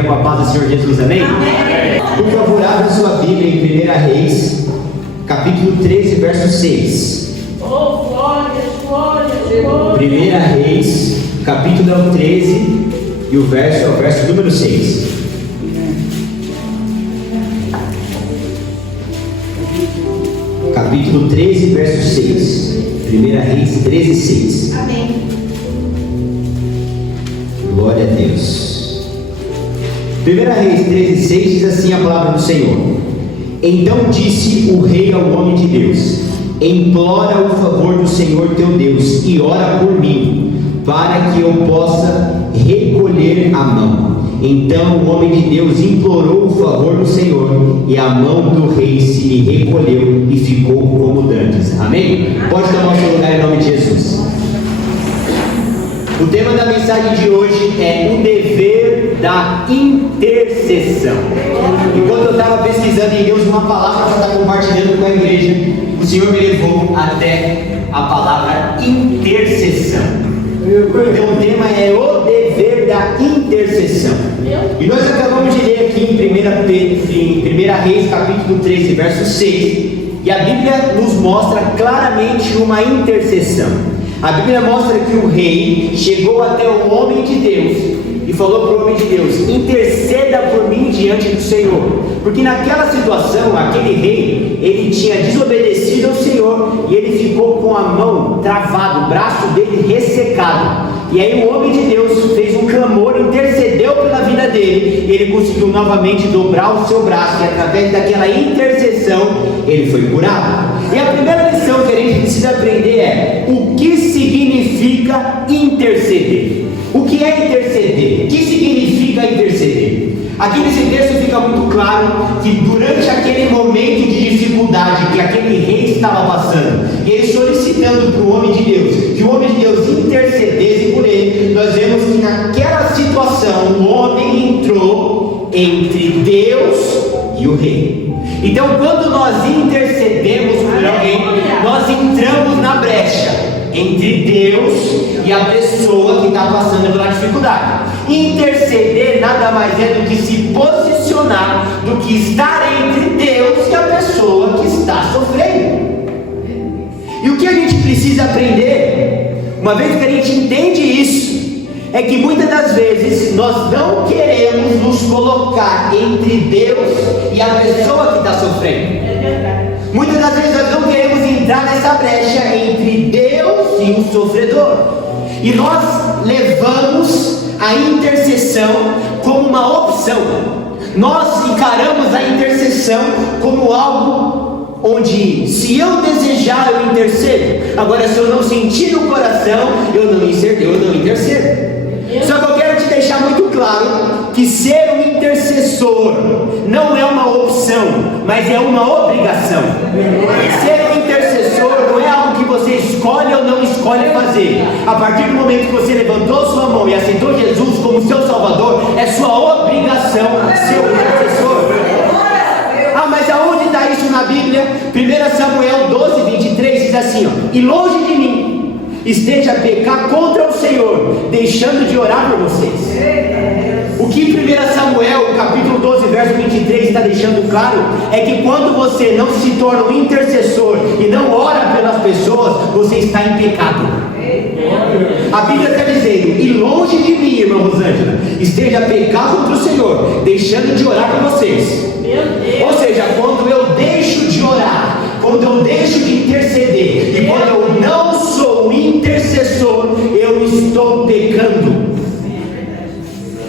venha com a paz do Senhor Jesus, amém? Amém. Por favor, abra sua Bíblia em 1 Reis, capítulo 13, verso 6. Oh, glórias, glórias, glórias. 1 Reis, capítulo 13, e o verso é o verso número 6. Capítulo 13, verso 6. 1 Reis 13, 6. Amém. Glória a Deus. 1 Reis 13, 6 diz assim a palavra do Senhor: Então disse o rei ao homem de Deus: Implora o favor do Senhor teu Deus e ora por mim, para que eu possa recolher a mão. Então o homem de Deus implorou o favor do Senhor, e a mão do rei se lhe recolheu e ficou como dantes. Amém? Pode tomar o seu lugar em nome de Jesus. O tema da mensagem de hoje é o dever da intercessão. Enquanto eu estava pesquisando em Deus uma palavra para estar compartilhando com a igreja, o Senhor me levou até a palavra intercessão. Então o tema é o dever da intercessão. E nós acabamos de ler aqui em 1 Reis capítulo 13, verso 6. E a Bíblia nos mostra claramente uma intercessão. A Bíblia mostra que o rei chegou até o homem de Deus e falou para o homem de Deus: interceda por mim diante do Senhor. Porque naquela situação, aquele rei, ele tinha desobedecido ao Senhor e ele ficou com a mão travada, o braço dele ressecado. E aí o homem de Deus fez um clamor, intercedeu pela vida dele, e ele conseguiu novamente dobrar o seu braço, e através daquela intercessão, ele foi curado. E a primeira lição que a gente precisa aprender é: o que significa interceder? O que é interceder? O que significa interceder? Aqui nesse texto fica muito claro que durante aquele momento de dificuldade que aquele rei estava passando, ele solicitando para o homem de Deus, que o homem de Deus intercedesse por ele, nós vemos que naquela situação o homem entrou entre Deus e o rei. Então quando nós intercedemos por alguém, nós entramos na brecha entre Deus e a pessoa que está passando pela dificuldade. Interceder nada mais é do que se posicionar, do que estar entre Deus e a pessoa que está sofrendo. E o que a gente precisa aprender, uma vez que a gente entende isso, é que muitas das vezes nós não queremos nos colocar entre Deus e a pessoa que está sofrendo. Muitas das vezes nós não queremos entrar nessa brecha entre Deus e o sofredor. E nós levamos a intercessão como uma opção. Nós encaramos a intercessão como algo onde, se eu desejar, eu intercedo. Agora, se eu não sentir no coração, eu não intercedo. Só que eu quero te deixar muito claro que ser um intercessor não é uma opção, mas é uma obrigação. Ser um intercessor não é algo que você escolhe ou não escolhe fazer. A partir do momento que você levantou sua mão e aceitou Jesus como seu Salvador, é sua obrigação ser um intercessor. Ah, mas aonde está isso na Bíblia? 1 Samuel 12, 23 diz assim: e longe de mim esteja a pecar contra o Senhor, deixando de orar por vocês. O que 1 Samuel, capítulo 12, verso 23 está deixando claro é que quando você não se torna um intercessor e não ora pelas pessoas, você está em pecado. A Bíblia está dizendo: e longe de mim, irmã Rosângela, esteja a pecar contra o Senhor, deixando de orar por vocês. Ou seja, quando eu deixo de orar, quando eu deixo de interceder, e quando eu não sou intercessor, eu estou pecando.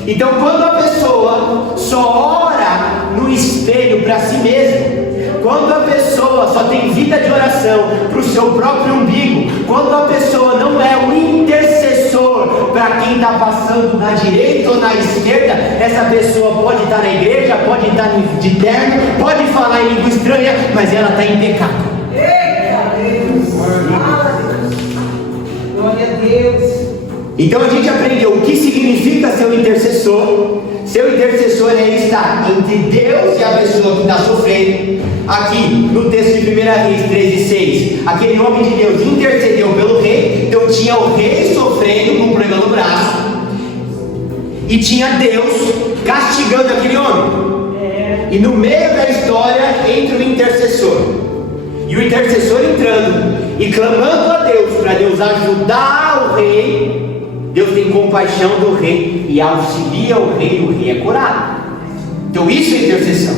Então, quando a pessoa só ora no espelho para si mesma, quando a pessoa só tem vida de oração para o seu próprio umbigo, quando a pessoa não é um intercessor para quem está passando na direita ou na esquerda, essa pessoa pode estar na igreja, pode estar de terno, pode falar em língua estranha, mas ela está em pecado. Glória a Deus. Então a gente aprendeu o que significa ser um intercessor. Ser um intercessor é estar entre Deus e a pessoa que está sofrendo. Aqui no texto de 1 Reis 13:6, aquele homem de Deus intercedeu pelo rei. Então tinha o rei sofrendo com um problema no braço, e tinha Deus castigando aquele homem. E no meio da história entra o intercessor. E o intercessor entrando e clamando a Deus para Deus ajudar o rei. Deus tem compaixão do rei e auxilia o rei é curado. Então isso é intercessão.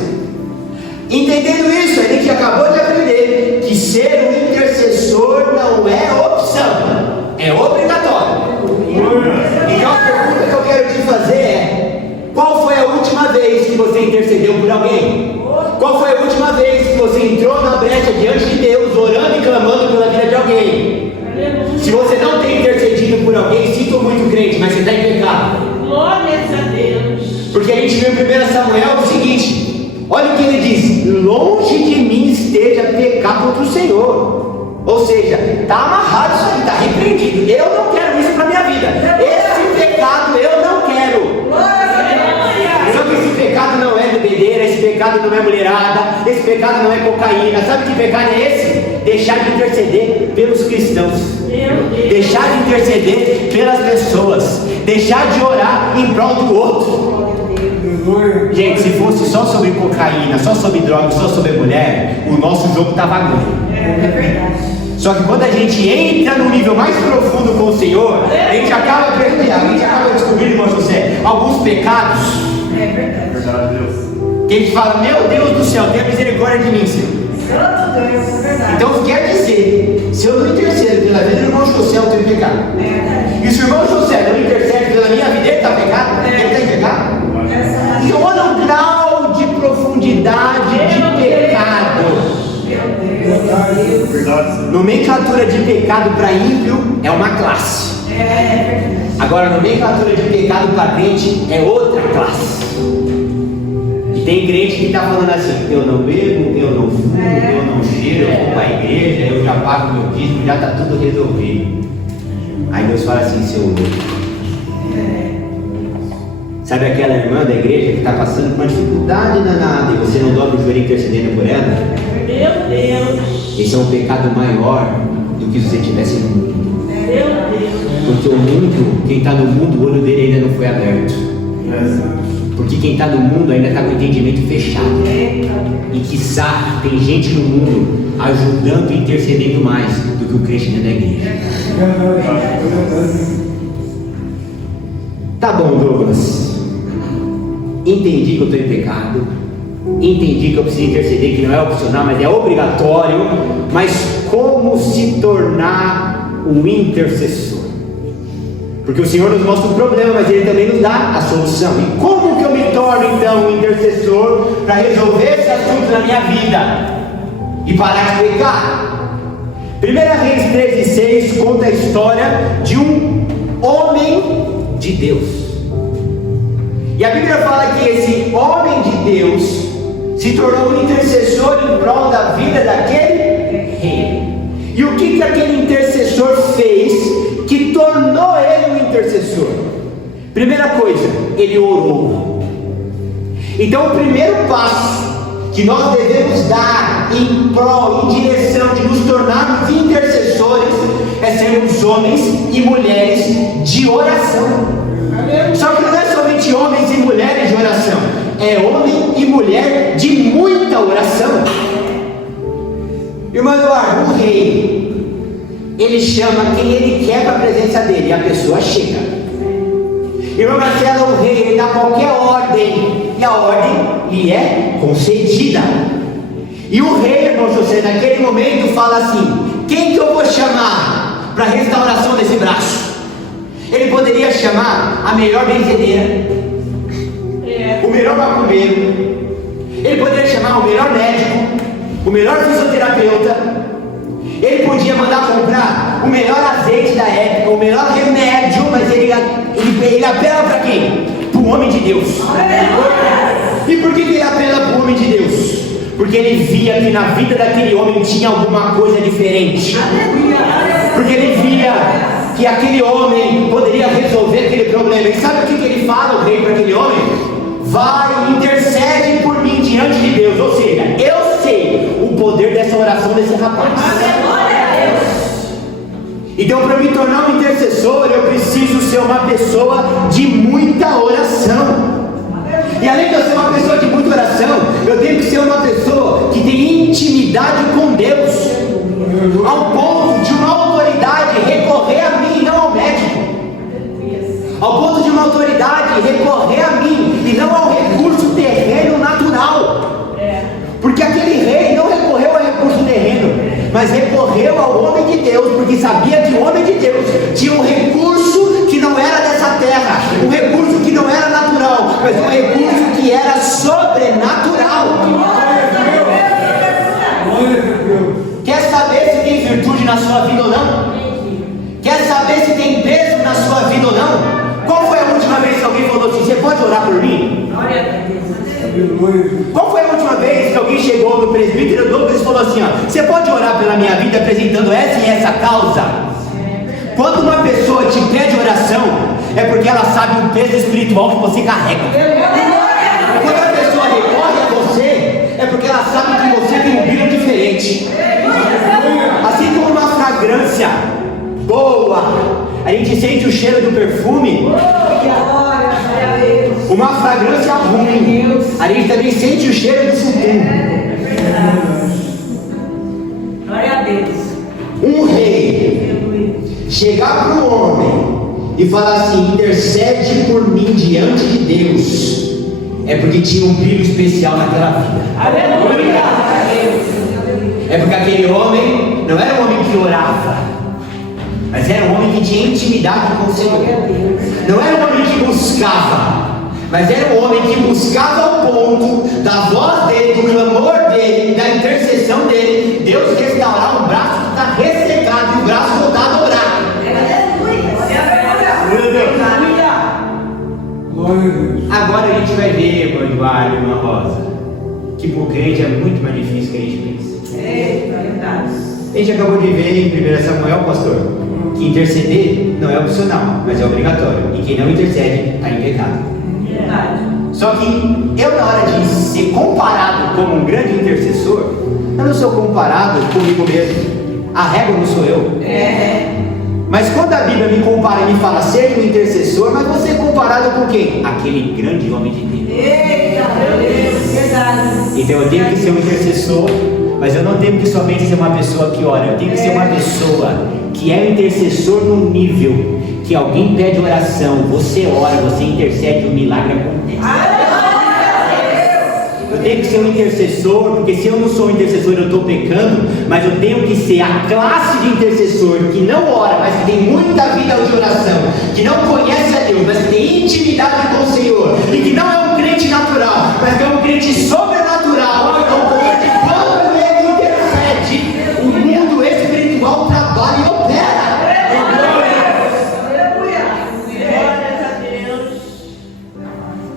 Entendendo isso, a gente acabou de aprender que ser um intercessor não é opção, é obrigatório. Então a pergunta que eu quero te fazer é: qual foi a última vez que você intercedeu por alguém? Qual foi a última vez que você entrou na brecha diante de Deus, orando e clamando pela vida de alguém? Se você não tem intercedido por alguém, sinto muito, crente, mas você está em pecado. Glórias a Deus. Porque a gente viu em 1 Samuel o seguinte: olha o que ele diz: longe de mim esteja pecar contra o Senhor. Ou seja, está amarrado isso aí, está repreendido. Eu não quero isso para a minha vida. Esse pecado eu não quero. Só que esse pecado não é bebedeira, esse pecado não é mulherada, esse pecado não é cocaína. Sabe que pecado é esse? Deixar de interceder pelos cristãos, deixar de interceder pelas pessoas, deixar de orar em prol do outro. Gente, se fosse só sobre cocaína, só sobre drogas, só sobre mulher, o nosso jogo estava ganho. Só que quando a gente entra no nível mais profundo com o Senhor, a gente acaba descobrindo, irmão José, alguns pecados. É verdade. Que a gente fala: meu Deus do céu, tenha misericórdia de mim, Senhor. Então quer dizer, se eu não intercedo pela vida do irmão José, eu tenho pecado. E se o irmão José não intercede pela minha vida, ele está pecado? Ele está em pecado? Então olha o grau de profundidade de pecado. Nomenclatura de pecado para ímpio é uma classe. Agora, nomenclatura de pecado para crente é outra classe. E tem crente que está falando assim: eu não bebo, eu não fumo, eu não cheiro, eu vou para a igreja, eu já pago meu dízimo, já está tudo resolvido. Aí Deus fala assim: seu louco. Sabe aquela irmã da igreja que está passando por uma dificuldade danada e você não dobra o joelho intercedendo por ela? Meu Deus. Esse é um pecado maior do que se você estivesse no mundo. Meu Deus. Porque o mundo, quem está no mundo, o olho dele ainda não foi aberto. Porque quem está no mundo ainda está com o entendimento fechado. E quiçá tem gente no mundo ajudando e intercedendo mais do que o crente dentro da igreja. Tá bom, Douglas. Entendi que eu estou em pecado. Entendi que eu preciso interceder, que não é opcional, mas é obrigatório. Mas como se tornar um intercessor? Porque o Senhor nos mostra o problema, mas Ele também nos dá a solução. E como que eu me torno então um intercessor para resolver esse assunto na minha vida e parar de pecar? 1 Reis 13:6 conta a história de um homem de Deus. E a Bíblia fala que esse homem de Deus se tornou um intercessor em prol da vida daquele rei. E o que aquele intercessor fez que tornou ele um intercessor? Primeira coisa, ele orou. Então o primeiro passo que nós devemos dar em prol, em direção de nos tornarmos intercessores, é sermos homens e mulheres de oração. Só que não é somente homens e mulheres de oração, é homem e mulher de muita oração. Irmão Eduardo, o rei, ele chama quem ele quer para a presença dele, e a pessoa chega. Irmão Marcelo, o rei, ele dá qualquer ordem, e a ordem lhe é concedida. E o rei, irmão José, naquele momento fala assim: quem que eu vou chamar para a restauração desse braço? Ele poderia chamar a melhor benzedeira, o melhor macumbeiro, ele poderia chamar o melhor médico, o melhor fisioterapeuta, ele podia mandar comprar o melhor azeite da época, o melhor remédio, mas ele apela para quem? Para o homem de Deus. E por que ele apela para o homem de Deus? Porque ele via que na vida daquele homem tinha alguma coisa diferente. Porque ele via que aquele homem poderia resolver aquele problema. E sabe o que ele fala, o rei, para aquele homem? Vai, intercede por mim diante de Deus. Ou seja, eu sei o poder dessa oração desse rapaz. Então, para me tornar um intercessor, eu preciso ser uma pessoa de muita oração. E além de eu ser uma pessoa de muita oração, eu tenho que ser uma pessoa que tem intimidade com Deus, ao ponto de uma autoridade recorrer a mim e não ao médico, ao ponto de uma autoridade recorrer a mim e não ao recurso terreno natural, porque aquele rei não recorreu ao recurso terreno, mas recorreu ao homem de Deus, porque sabia que o homem de Deus tinha um recurso que não era dessa terra, um recurso que não era natural, mas um recurso que era sobrenatural. Quer saber se tem virtude na sua vida ou não? Quer saber se tem peso na sua vida ou não? Qual foi a última vez que alguém falou assim, você pode orar por mim? Qual foi a última vez que alguém chegou no presbítero Douglas e falou assim, ó, você pode orar pela minha vida apresentando essa e essa causa? Quando uma pessoa te pede oração, é porque ela sabe o peso espiritual que você carrega. Quando a pessoa recorre a você, é porque ela sabe que você tem um brilho diferente. Assim como uma fragrância boa, a gente sente o cheiro do perfume. Uma fragrância ruim, a gente também sente o cheiro do fumo. Glória a Deus. Um rei chegar para o homem e falar assim, intercede por mim diante de Deus, é porque tinha um brilho especial naquela vida. Aleluia. É porque aquele homem não era um homem que orava, mas era um homem que tinha intimidade com o Senhor. Não era um homem que buscava, mas era um homem que buscava ao ponto da voz dele, do clamor dele, da intercessão dele, Deus restaurar um braço que está ressecado e o braço voltar a dobrar. Agora a gente vai ver, irmão Eduardo e irmã Rosa, que para o crente é muito mais difícil que a gente pensa. A gente acabou de ver em 1 Samuel, pastor, que interceder não é opcional, mas é obrigatório. E quem não intercede está em pecado. Só que eu, na hora de ser comparado como um grande intercessor, eu não sou comparado comigo mesmo. A régua não sou eu. Mas quando a Bíblia me compara e me fala ser um intercessor, mas você é comparado com quem? Aquele grande homem de Deus. Então eu tenho que ser um intercessor, mas eu não tenho que somente ser uma pessoa que ora, eu tenho que ser uma pessoa que é um intercessor num nível que alguém pede oração, você ora, você intercede, o milagre acontece. Eu tenho que ser um intercessor, porque se eu não sou um intercessor eu estou pecando, mas eu tenho que ser a classe de intercessor que não ora, mas que tem muita vida de oração, que não conhece a Deus, mas que tem intimidade com o Senhor, e que não é um crente natural, mas que é um crente sobrenatural, ao ponto de quando ele intercede, o mundo espiritual trabalha e opera.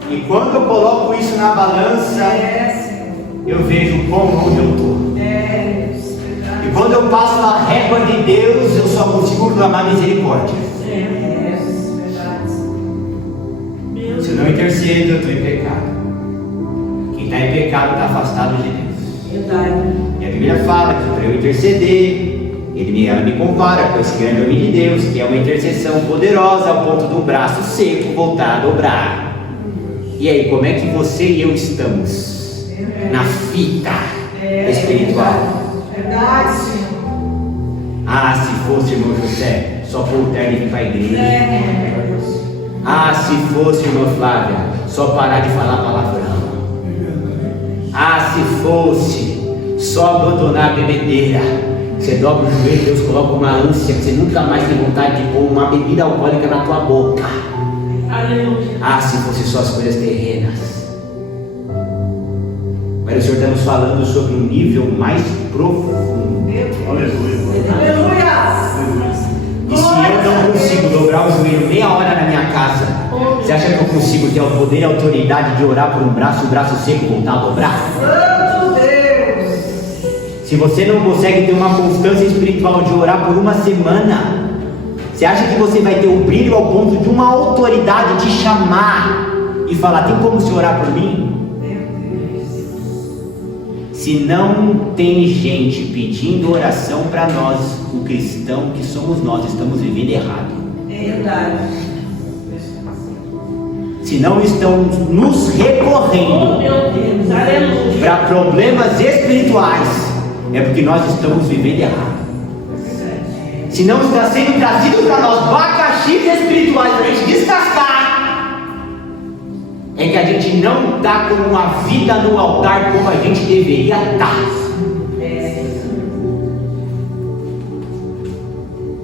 E quando eu coloco isso na balança, eu vejo quão longe eu estou. E quando eu passo na régua de Deus, eu só consigo clamar misericórdia. Se eu não intercedo, eu estou em pecado. Quem está em pecado está afastado de Deus. E a Bíblia fala que para eu interceder, ela me compara com esse grande homem de Deus, que é uma intercessão poderosa ao ponto do braço seco voltar a dobrar. E aí, como é que você e eu estamos na fita espiritual? Ah, se fosse irmão José, só pôr o terno e vir para a igreja. Ah, se fosse irmã Flávia, só parar de falar palavrão. Ah, se fosse só abandonar a bebedeira. Você dobra o joelho, Deus coloca uma ânsia que você nunca mais tem vontade de pôr uma bebida alcoólica na tua boca. Ah, se fosse só as coisas terrenas. Mas o Senhor está nos falando sobre um nível mais profundo. Aleluia. E se eu não consigo dobrar o joelho meia hora na minha casa, você acha que eu consigo ter o poder e a autoridade de orar por um braço e o braço seco voltar a dobrar? Se você não consegue ter uma constância espiritual de orar por uma semana, você acha que você vai ter o brilho ao ponto de uma autoridade te chamar e falar, tem como se orar por mim? Se não tem gente pedindo oração para nós, o cristão que somos nós, estamos vivendo errado. É verdade. Se não estão nos recorrendo para problemas espirituais, é porque nós estamos vivendo errado. Se não está sendo trazido para nós abacaxis espirituais para a gente descascar, é que a gente não está com uma vida no altar como a gente deveria estar.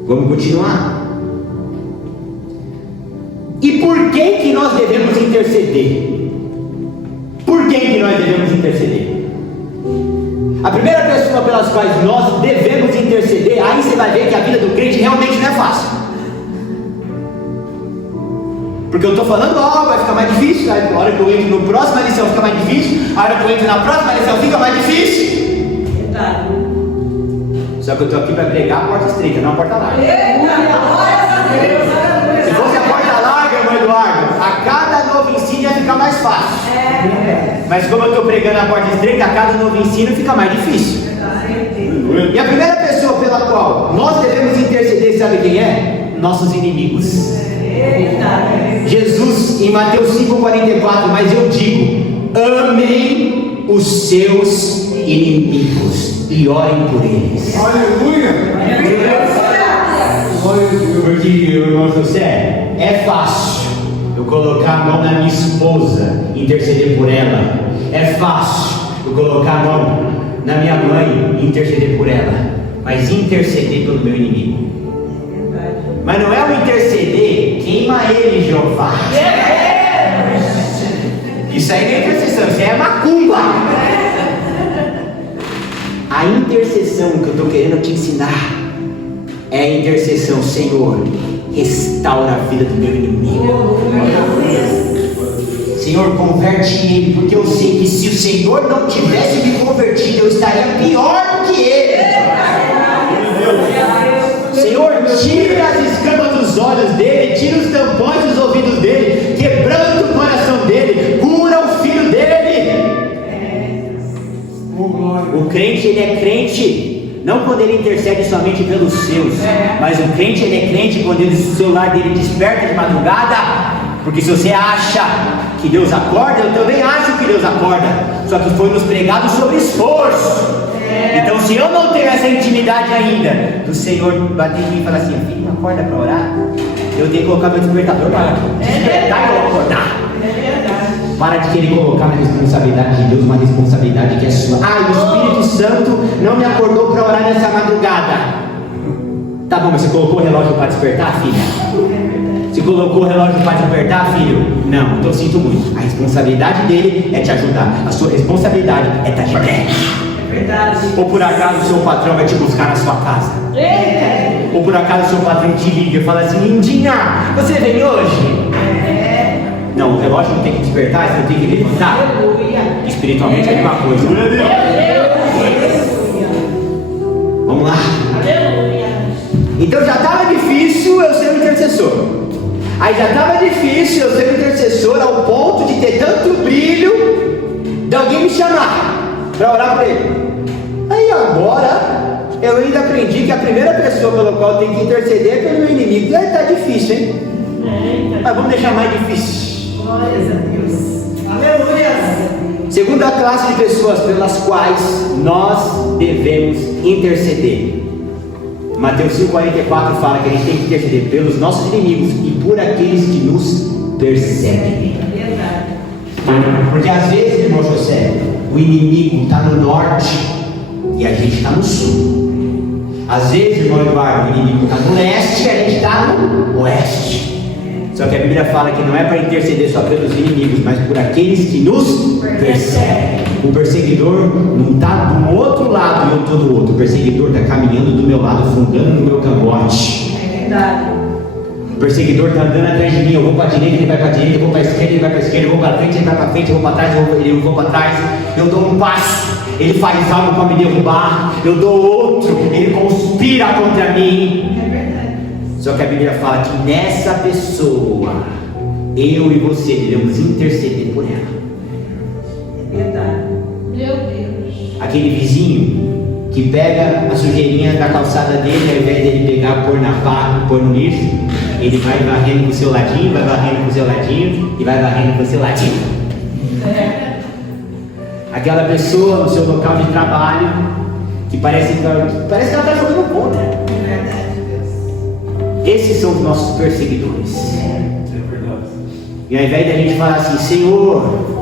Vamos continuar. E por quem que nós devemos interceder? Por quem que nós devemos interceder? A primeira pessoa pelas quais nós devemos interceder, aí você vai ver que a vida do crente realmente não é fácil. Porque eu estou falando, vai ficar mais difícil, aí a hora que eu entro no próxima lição fica mais difícil, a hora que eu entro na próxima lição fica mais difícil. Verdade. Só que eu estou aqui para pregar a porta estreita, não a porta larga. Se fosse a porta larga, irmão Eduardo, a cada novo ensino ia ficar mais fácil. Mas como eu estou pregando a porta estreita, a cada novo ensino fica mais difícil. E a primeira pessoa pela qual nós devemos interceder, sabe quem é? Nossos inimigos. Jesus, em Mateus 5,44, mas eu digo: amem os seus inimigos e orem por eles. Aleluia! Porque, irmão José, é fácil eu colocar a mão na minha esposa e interceder por ela. É fácil eu colocar a mão na minha mãe e interceder por ela. Mas interceder pelo meu inimigo. Mas não é o interceder, queima ele, Jeová. Isso aí não é intercessão, isso aí é macumba. A intercessão que eu estou querendo te ensinar é a intercessão: Senhor, restaura a vida do meu inimigo. Senhor, converte ele, porque eu sei que se o Senhor não tivesse me convertido, eu estaria pior do que ele. Senhor, tira as escamas dos olhos dele, tira os tampões dos ouvidos dele, quebrando o coração dele, cura o filho dele. O crente, ele é crente não quando ele intercede somente pelos seus, mas o crente, ele é crente quando o celular dele desperta de madrugada. Porque se você acha que Deus acorda, eu também acho que Deus acorda, só que foi nos pregado sobre esforço. Então, se eu não tenho essa intimidade ainda do Senhor bater em mim e falar assim: filho, acorda para orar, eu tenho que colocar meu despertador para despertar e eu acordar. Para de querer colocar na responsabilidade de Deus uma responsabilidade que é sua. O Espírito Santo não me acordou para orar nessa madrugada. Tá bom, mas você colocou o relógio para despertar, filha? Você colocou o relógio para despertar, filho? Não, então eu sinto muito. A responsabilidade dele é te ajudar. A sua responsabilidade é estar de pé. Ou por acaso o seu patrão vai te buscar na sua casa? Ou por acaso o seu patrão te liga e fala assim: lindinha, você vem hoje? Não, o relógio não tem que despertar, você não tem que levantar. Espiritualmente é a mesma coisa. Vamos lá. Então já estava difícil eu ser um intercessor. Aí já estava difícil eu ser um intercessor ao ponto de ter tanto brilho de alguém me chamar para orar por ele. Aí agora eu ainda aprendi que a primeira pessoa pela qual eu tenho que interceder é pelo meu inimigo. Aí está difícil, hein? Mas vamos deixar mais difícil. Glórias a Deus. Aleluia. Segunda classe de pessoas pelas quais nós devemos interceder. Mateus 5,44 fala que a gente tem que interceder pelos nossos inimigos e por aqueles que nos perseguem. Porque às vezes, irmão José, o inimigo está no norte e a gente está no sul. Às vezes, irmão Eduardo, o inimigo está no leste e a gente está no oeste. Só que a Bíblia fala que não é para interceder só pelos inimigos, mas por aqueles que nos perseguem. O perseguidor não está do outro lado e eu estou do outro. O perseguidor está caminhando do meu lado, fundando no meu cangote. É verdade. O perseguidor está andando atrás de mim. Eu vou para a direita, ele vai para a direita. Eu vou para a esquerda, ele vai para a esquerda. Eu vou para frente, ele vai para frente. Eu vou para trás, eu vou para trás. Eu dou um passo, ele faz algo para me derrubar. Eu dou outro, ele conspira contra mim. É verdade. Só que a Bíblia fala que nessa pessoa, eu e você devemos interceder por ela. É verdade. Meu Deus. aquele vizinho que pega a sujeirinha da calçada dele, ao invés dele pegar, pôr na pá, pôr no lixo, ele vai varrendo pro seu ladinho, vai varrendo pro seu ladinho e vai varrendo pro seu ladinho. Aquela pessoa no seu local de trabalho que parece que ela está jogando contra. Esses são os nossos perseguidores. E ao invés de a gente falar assim, Senhor,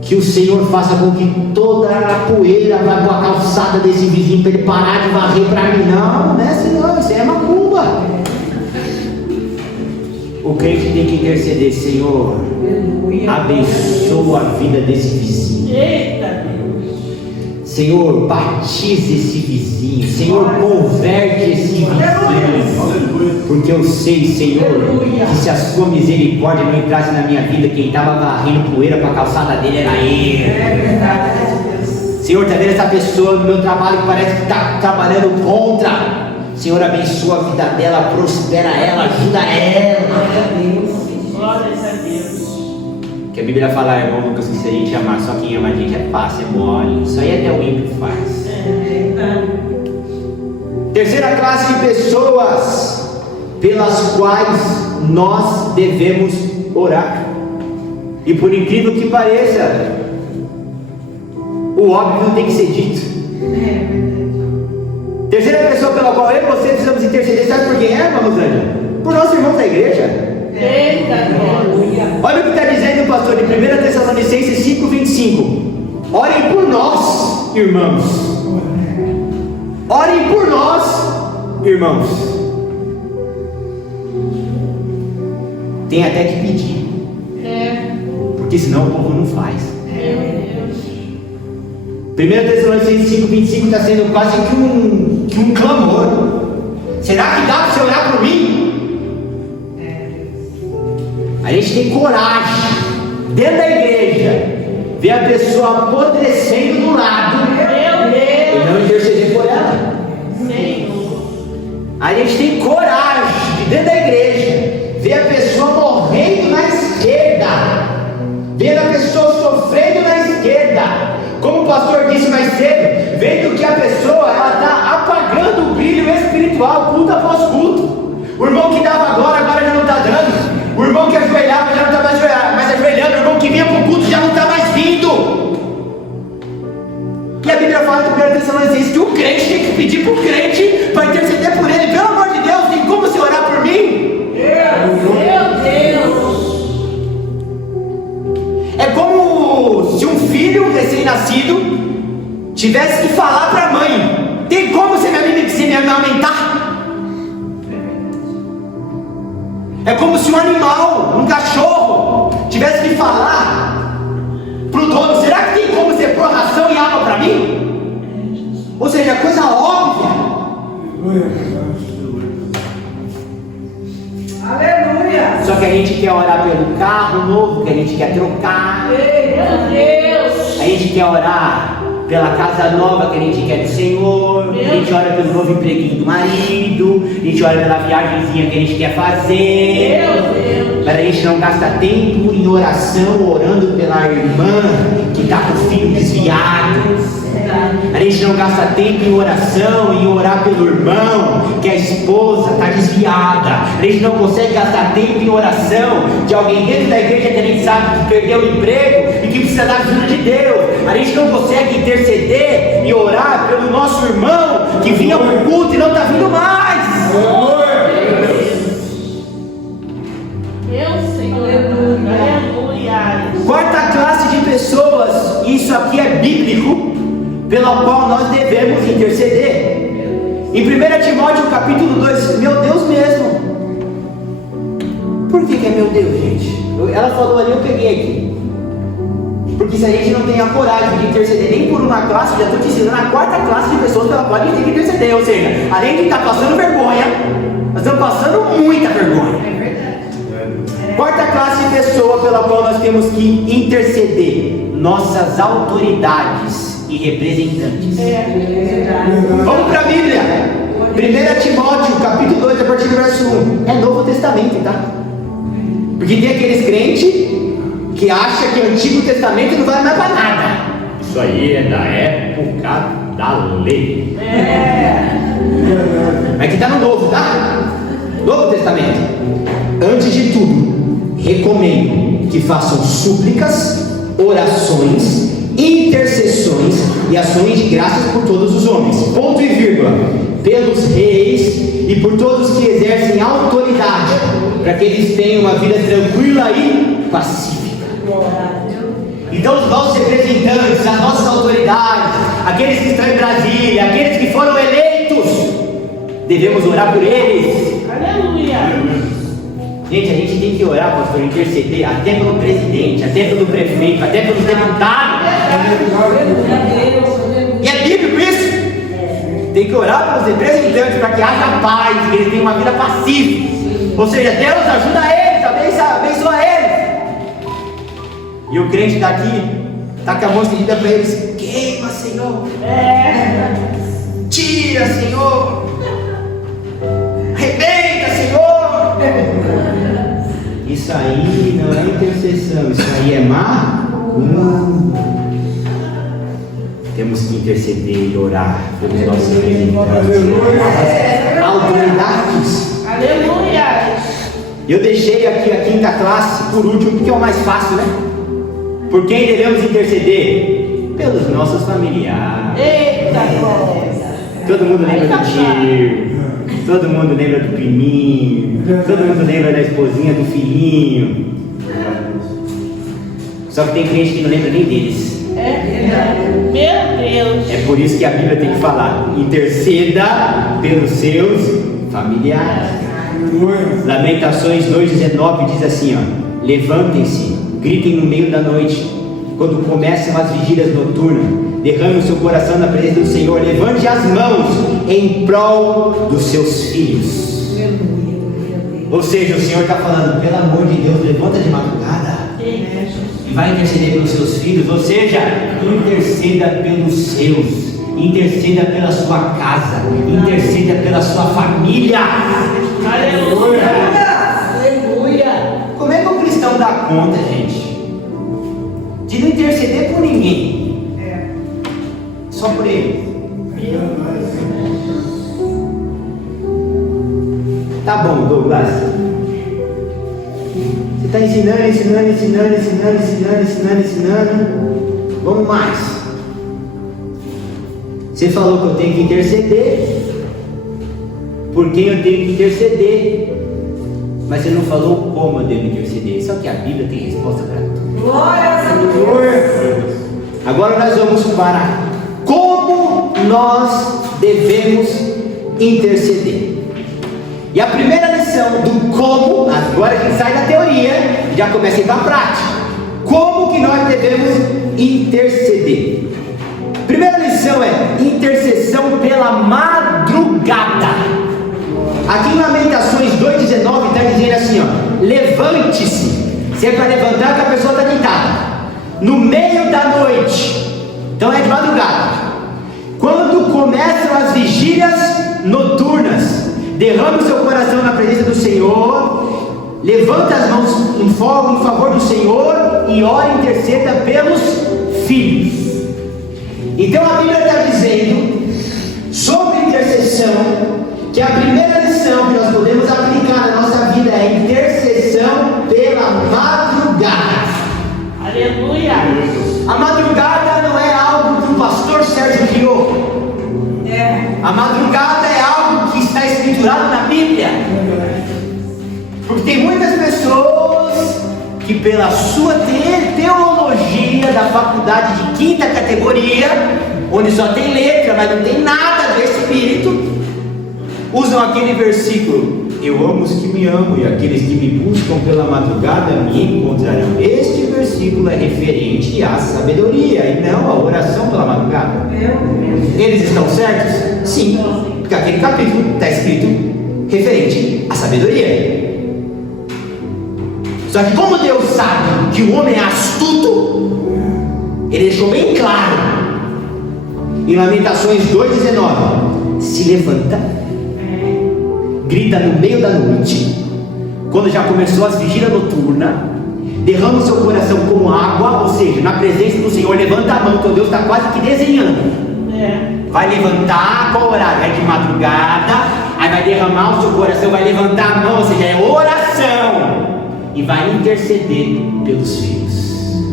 que o Senhor faça com que toda a poeira vá para a calçada desse vizinho para ele parar de varrer para mim. Não, não é Senhor, isso é macumba. O crente tem que interceder, Senhor, abençoa a vida desse vizinho. Senhor, batiza esse vizinho. Senhor, converte esse vizinho. Porque eu sei, Senhor, que se a sua misericórdia não entrasse na minha vida, quem estava varrendo poeira para a calçada dele era ele. Senhor, está vendo essa pessoa no meu trabalho que parece que está trabalhando contra? Senhor, abençoa a vida dela, prospera ela, ajuda ela. Glória a Deus. Que a Bíblia fala, irmão Lucas, que se a gente amar só quem ama a gente é fácil, é mole. Isso aí até o ímpio faz. Terceira classe de pessoas pelas quais nós devemos orar. E por incrível que pareça, o óbvio tem que ser dito. Terceira pessoa pela qual eu e você precisamos interceder, sabe por quem é, irmã Rosângela? Por nossos irmãos da igreja. Olha o que está dizendo o pastor em 1 Tessalonicenses 5:25. Orem por nós, irmãos. Orem por nós, irmãos. Tem até que pedir. Porque senão o povo não faz. 1 Tessalonicenses 5:25 está sendo quase que um clamor. Será que dá para você orar por mim? A gente tem coragem, dentro da igreja, ver a pessoa apodrecendo do lado e não interceder por ela. A gente tem coragem, dentro da igreja, ver a pessoa morrendo na esquerda, ver a pessoa sofrendo na esquerda. Como o pastor disse mais cedo, vendo que a pessoa está apagando o brilho espiritual, culto após culto. O irmão que dava agora já não está dando. O irmão que ajoelhava já não está mais ajoelhando. O irmão que vinha para o culto já não está mais vindo. E a Bíblia fala em 1 Tessalonicenses que o crente tem que pedir para o crente para interceder por ele. Pelo amor de Deus, tem como você orar por mim? Meu Deus! É como se um filho recém-nascido tivesse que falar para a mãe: tem como você me amamentar? É como se um animal, um cachorro, tivesse que falar para o dono: será que tem como você pôr ração e água para mim? Ou seja, coisa óbvia. Aleluia! Só que a gente quer orar pelo carro novo que a gente quer trocar. Meu Deus! A gente quer orar pela casa nova que a gente quer do Senhor. A gente ora pelo novo empreguinho do marido. A gente ora pela viagemzinha que a gente quer fazer. Meu Deus! Mas a gente não gasta tempo em oração, orando pela irmã que está com o filho desviado. A gente não gasta tempo em oração, em orar pelo irmão que a esposa está desviada. A gente não consegue gastar tempo em oração de alguém dentro da igreja que a gente sabe que perdeu o emprego e que precisa da ajuda de Deus. A gente não consegue interceder e orar pelo nosso irmão que vinha para o culto e não está vindo mais. Meu Senhor! Aleluia! Quarta classe de pessoas, e isso aqui é bíblico, pela qual nós devemos interceder. Em 1 Timóteo capítulo 2, meu Deus mesmo. Por que é meu Deus, gente? Ela falou ali, eu peguei aqui. Porque se a gente não tem a coragem de interceder nem por uma classe, já estou te ensinando a quarta classe de pessoas pela qual a gente tem que interceder. Ou seja, além de estar passando vergonha, nós estamos passando muita vergonha. Quarta classe de pessoa pela qual nós temos que interceder: nossas autoridades e representantes. Vamos para a Bíblia. 1 Timóteo capítulo 2, a partir do verso 1. É Novo Testamento, tá? Porque tem aqueles crentes que acham que o Antigo Testamento não vale mais para nada. Isso aí é da época da lei. Aqui está no Novo, tá? Novo Testamento. Antes de tudo, recomendo que façam súplicas, orações, intercessões e ações de graças por todos os homens. Ponto e vírgula. Pelos reis e por todos que exercem autoridade, para que eles tenham uma vida tranquila e pacífica. Então, os nossos representantes, as nossas autoridades, aqueles que estão em Brasília, aqueles que foram eleitos, devemos orar por eles. Aleluia. Gente, a gente tem que orar, pastor, interceder até pelo presidente, até pelo prefeito, até pelos deputados. E é bíblico isso. Tem que orar pelos representantes para que haja paz, que eles tenham uma vida pacífica. Ou seja, Deus ajuda eles, abençoa eles. E o crente está aqui, está com a mão estendida para eles: queima, Senhor. Tira, Senhor. Arrebenta, Senhor. Isso aí não é intercessão, isso aí é macumba. Temos que interceder e orar pelos nossos representantes, autoridades. Aleluia. Eu deixei aqui a quinta classe por último, porque é o mais fácil, né? Por quem devemos interceder? Pelos nossos familiares. Eita, glória. Todo mundo lembra do tio, todo mundo lembra do priminho, todo mundo lembra da esposinha, do filhinho. Só que tem gente que não lembra nem deles. Meu Deus. É por isso que a Bíblia tem que falar: interceda pelos seus familiares. Lamentações 2,19 diz assim, ó: levantem-se, gritem no meio da noite, quando começam as vigílias noturnas, derrame o seu coração na presença do Senhor, levante as mãos em prol dos seus filhos. Ou seja, o Senhor está falando: pelo amor de Deus, levanta de madrugada e vai interceder pelos seus filhos. Ou seja, interceda pelos seus, interceda pela sua casa, interceda pela sua família. Aleluia. Aleluia. Como é que um cristão dá conta, gente, de não interceder por ninguém? Só por ele. Tá bom, Douglas. Você está ensinando. Vamos mais. Você falou que eu tenho que interceder. Por quem eu tenho que interceder? Mas você não falou como eu devo interceder. Só que a Bíblia tem resposta para tudo. Glória a Deus. Agora nós vamos para como nós devemos interceder. E a primeira lição do como, agora a gente sai da teoria, já começa a ir para a prática. Como que nós devemos interceder? Primeira lição é intercessão pela madrugada. Aqui em Lamentações 2,19 está dizendo assim, ó: levante-se. Se é para levantar, que a pessoa está deitada, no meio da noite. Então é de madrugada. Quando começam as vigílias noturnas, derrame o seu coração na presença do Senhor, levanta as mãos em favor do Senhor e ore e interceda pelos filhos. Então a Bíblia está dizendo sobre intercessão que a primeira lição que nós podemos aplicar na nossa vida é intercessão pela madrugada. Aleluia. A madrugada não é algo que o pastor Sérgio criou. A madrugada é algo que está escriturado na Bíblia. Porque tem muitas pessoas que, pela sua teologia da faculdade de quinta categoria, onde só tem letra, mas não tem nada do Espírito, usam aquele versículo: eu amo os que me amam, e aqueles que me buscam pela madrugada me encontrarão. Este versículo é referente à sabedoria e não à oração pela madrugada. Eles estão certos? Sim, porque aquele capítulo está escrito referente à sabedoria. Só que como Deus sabe que o homem é astuto, Ele deixou bem claro em Lamentações 2,19: se levanta, grita no meio da noite, quando já começou as vigílias noturnas, derrama o seu coração como água, ou seja, na presença do Senhor, levanta a mão, então Deus está quase que desenhando. Vai levantar, qual horário? É de madrugada, aí vai derramar o seu coração, vai levantar a mão, ou seja, é oração, e vai interceder pelos filhos.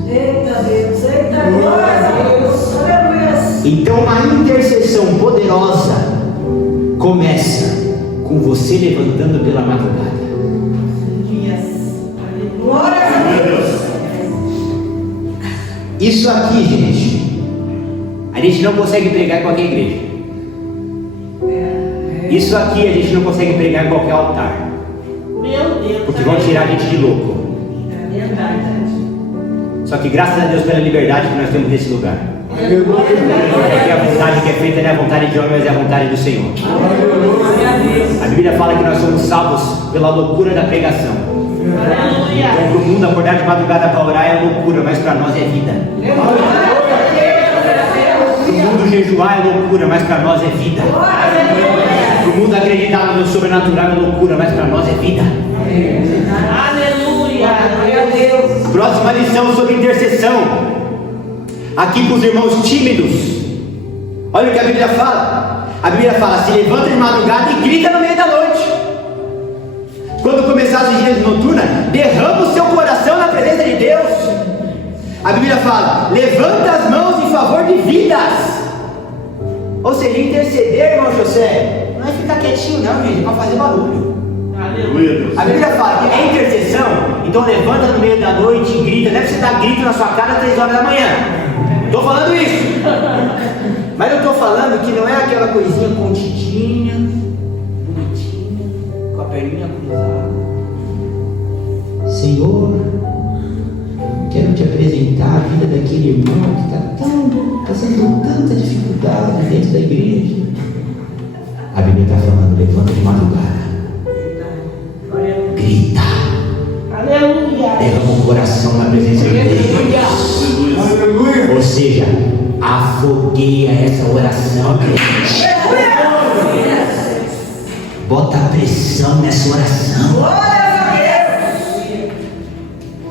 Eita Deus, eita glória a Deus, aleluia. Então uma intercessão poderosa começa com você levantando pela madrugada. Glória a Deus. Isso aqui, gente, a gente não consegue pregar em qualquer igreja. Isso aqui a gente não consegue pregar em qualquer altar. Meu Deus. Porque vão tirar a gente de louco. Só que graças a Deus pela liberdade que nós temos nesse lugar. Porque a vontade que é feita não é a vontade de homem, mas é a vontade do Senhor. A Bíblia fala que nós somos salvos pela loucura da pregação. Aleluia. Então para o mundo acordar de madrugada para orar é loucura, mas para nós é vida. Para o mundo jejuar é loucura, mas para nós é vida. Para o mundo acreditar no sobrenatural é loucura, mas para nós é vida. Aleluia. Próxima lição sobre intercessão. Aqui para os irmãos tímidos. Olha o que a Bíblia fala. A Bíblia fala: se levanta de madrugada e grita no meio da noite. Quando começar as vigílias noturnas, derrama o seu coração na presença de Deus. A Bíblia fala: levanta as mãos em favor de vidas. Ou seja, interceder, irmão José, não é ficar quietinho não, gente, é para fazer barulho. Aleluia. A Bíblia fala que é intercessão. Então levanta no meio da noite e grita. Não é que você dá grito na sua cara às 3 horas da manhã. Estou falando isso. Mas eu estou falando que não é aquela coisinha contidinha, bonitinha, com a perninha cruzada. Senhor, quero te apresentar a vida daquele irmão que está passando tanta dificuldade dentro da igreja. A Bíblia está falando: levanta de madrugada, grita, Aleluia. derrama o coração na presença de Deus. Aleluia. Ou seja, afogueia essa oração. Bota pressão nessa oração.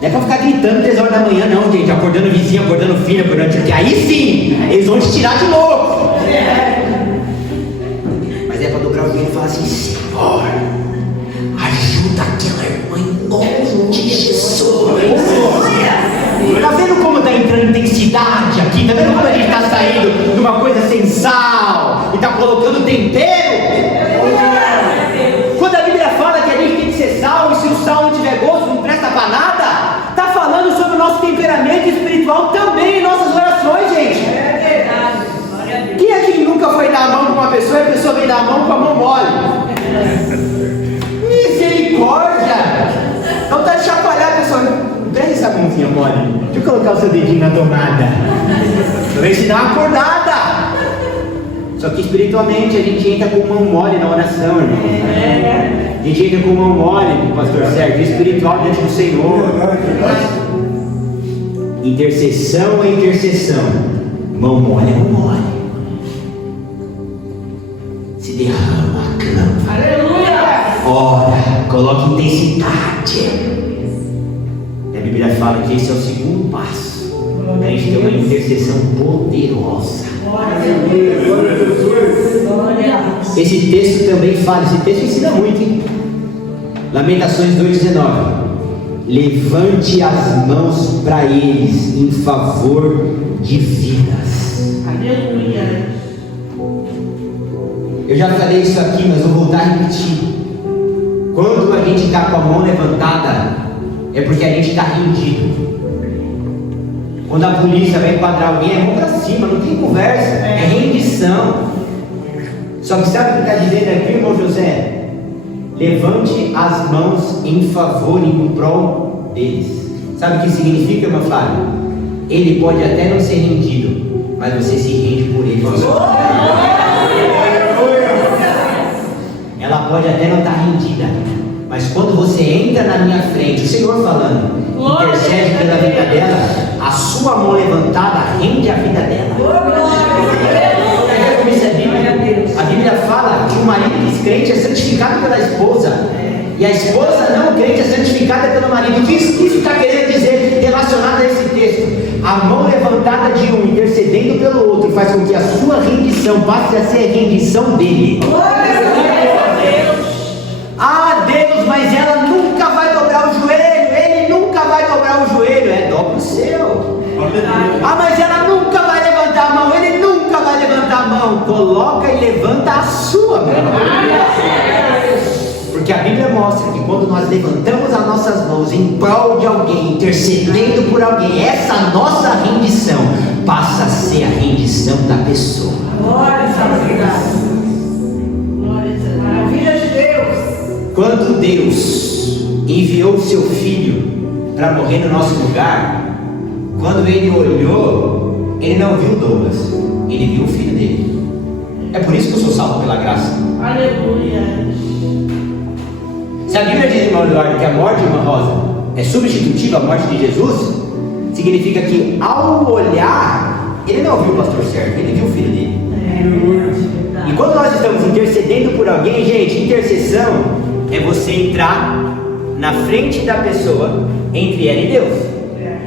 Não é pra ficar gritando 3 horas da manhã não, gente, acordando vizinho, acordando filho, acordando tio, que aí sim, eles vão te tirar de louco. Mas é pra dobrar o joelho e falar assim: Senhor, ajuda aquela irmã em nome de Jesus. Tá vendo como tá entrando intensidade aqui? Tá vendo como a gente tá saindo de uma coisa sem sal e tá colocando tempero? Quando a Bíblia fala que a gente tem que ser sal, e se o sal não tiver gosto, não presta pra nada, tá falando sobre o nosso temperamento espiritual também em nossas orações, gente. Quem é que nunca foi dar a mão com uma pessoa e a pessoa vem dar a mão com a mão mole? Misericórdia! Não tá de chacoalhar a pessoa. Presta essa mãozinha mole. Deixa eu colocar o seu dedinho na tomada. Pra ver se dá uma acordada. Só que espiritualmente a gente entra com mão mole na oração, irmão. A gente entra com mão mole, pastor Sérgio, espiritual diante do Senhor. Intercessão é intercessão. Mão mole é mão mole. Se derrama, clama. Aleluia. Ora, coloque intensidade. A Bíblia fala que esse é o segundo passo. A gente tem uma intercessão poderosa. Esse texto também fala, esse texto ensina muito, hein? Lamentações 2,19. Levante as mãos para eles em favor de vidas. Aleluia. Eu já falei isso aqui, mas vou voltar a repetir. Quando a gente está com a mão levantada, é porque a gente está rendido. Quando a polícia vai enquadrar alguém, é mão para cima, não tem conversa, é rendição. Só que sabe o que está dizendo aqui, irmão José? Levante as mãos em favor e em prol deles. Sabe o que significa, irmão Flávio? Ele pode até não ser rendido, mas você se rende por ele. Ela pode até não estar rendida, mas quando você entra na minha frente, o Senhor falando, intercede pela vida dela, a sua mão levantada rende a vida dela. A Bíblia fala que o marido descrente é santificado pela esposa, e a esposa não crente é santificada pelo marido. O que isso está querendo dizer relacionado a esse texto? a mão levantada de um intercedendo pelo outro faz com que a sua rendição passe a ser a rendição dele. Ah, Deus, mas ela nunca vai dobrar o joelho, ele nunca vai dobrar o joelho. Dobra o seu. Ah, mas ela nunca vai levantar a mão, ele nunca vai levantar a mão. Coloca e levanta a sua mão. Porque a Bíblia mostra que quando nós levantamos as nossas mãos em prol de alguém, intercedendo por alguém, essa nossa rendição passa a ser a rendição da pessoa. Glória a Deus. Maravilha de Deus. Quando Deus enviou o seu filho para morrer no nosso lugar, quando ele olhou, ele não viu Douglas, ele viu o filho dele. É por isso que eu sou salvo pela graça. Aleluia. Se a Bíblia diz, irmão Eduardo, que a morte de uma rosa é substitutiva à morte de Jesus, significa que ao olhar, ele não viu o pastor Sérgio, ele viu o filho dele. E quando nós estamos intercedendo por alguém, gente, intercessão é você entrar na frente da pessoa, entre ela e Deus.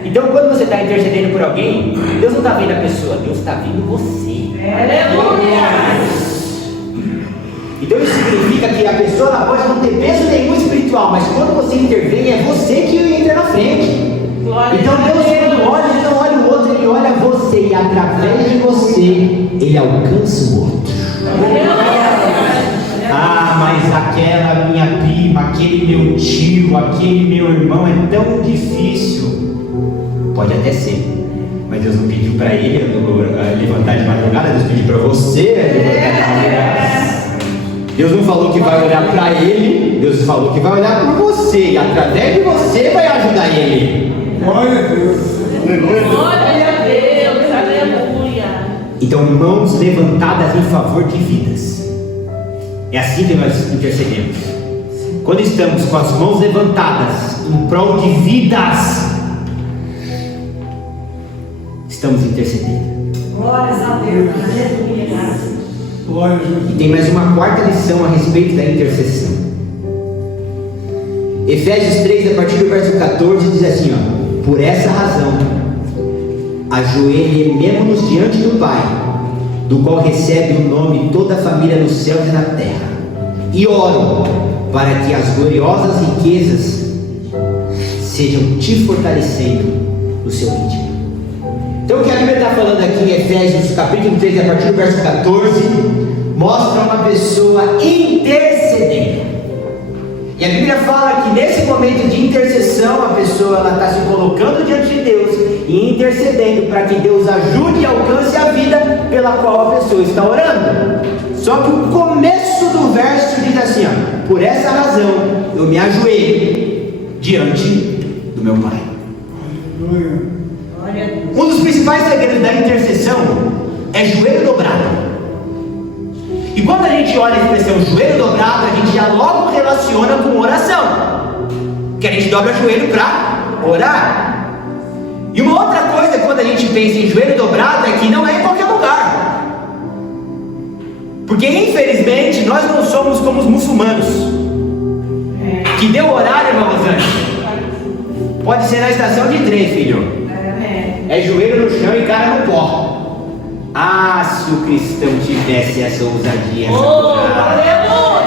Então quando você está intercedendo por alguém, Deus não está vendo a pessoa, Deus está vendo você. Aleluia. Então isso significa que a pessoa ela pode não ter peso nenhum espiritual, mas quando você intervém, é você que entra na frente. Então Deus quando olha, ele não olha o outro, ele olha você, e através de você, ele alcança o outro. Ah, mas aquela minha prima, aquele meu tio, aquele meu irmão é tão difícil. Pode até ser, mas Deus não pediu para ele levantar de madrugada, Deus pediu para você levantar de madrugada. Deus não falou que vai olhar para ele, Deus falou que vai olhar por você, e através de você vai ajudar ele. Glória a Deus. Glória a Deus. Aleluia. Então, mãos levantadas em favor de vidas. É assim que nós intercedemos. Quando estamos com as mãos levantadas em prol de vidas, estamos intercedendo. Glórias a Deus. Aleluia. Glória a Jesus. E tem mais uma quarta lição a respeito da intercessão. Efésios 3, a partir do verso 14, diz assim, ó: por essa razão, ajoelhemo-nos diante do Pai, do qual recebe o nome toda a família nos céus e na terra, e oro para que as gloriosas riquezas sejam te fortalecendo no seu íntimo. Então o que a Bíblia está falando aqui em Efésios capítulo 3, a partir do verso 14, mostra uma pessoa intercedendo. E a Bíblia fala que nesse momento de intercessão, a pessoa está se colocando diante de Deus e intercedendo para que Deus ajude e alcance a vida pela qual a pessoa está orando. Só que o começo do verso diz assim, ó: por essa razão eu me ajoelho diante do meu Pai. Aleluia. Um dos principais segredos da intercessão é joelho dobrado. E quando a gente olha a expressão joelho dobrado, a gente já logo relaciona com oração, que a gente dobra o joelho para orar. E uma outra coisa quando a gente pensa em joelho dobrado é que não é em qualquer lugar, porque infelizmente nós não somos como os muçulmanos, que deu horário, irmã Rosane, pode ser na estação de trem, filho. É joelho no chão e cara no pó. Ah, se o cristão tivesse essa ousadia, essa coragem. Aleluia.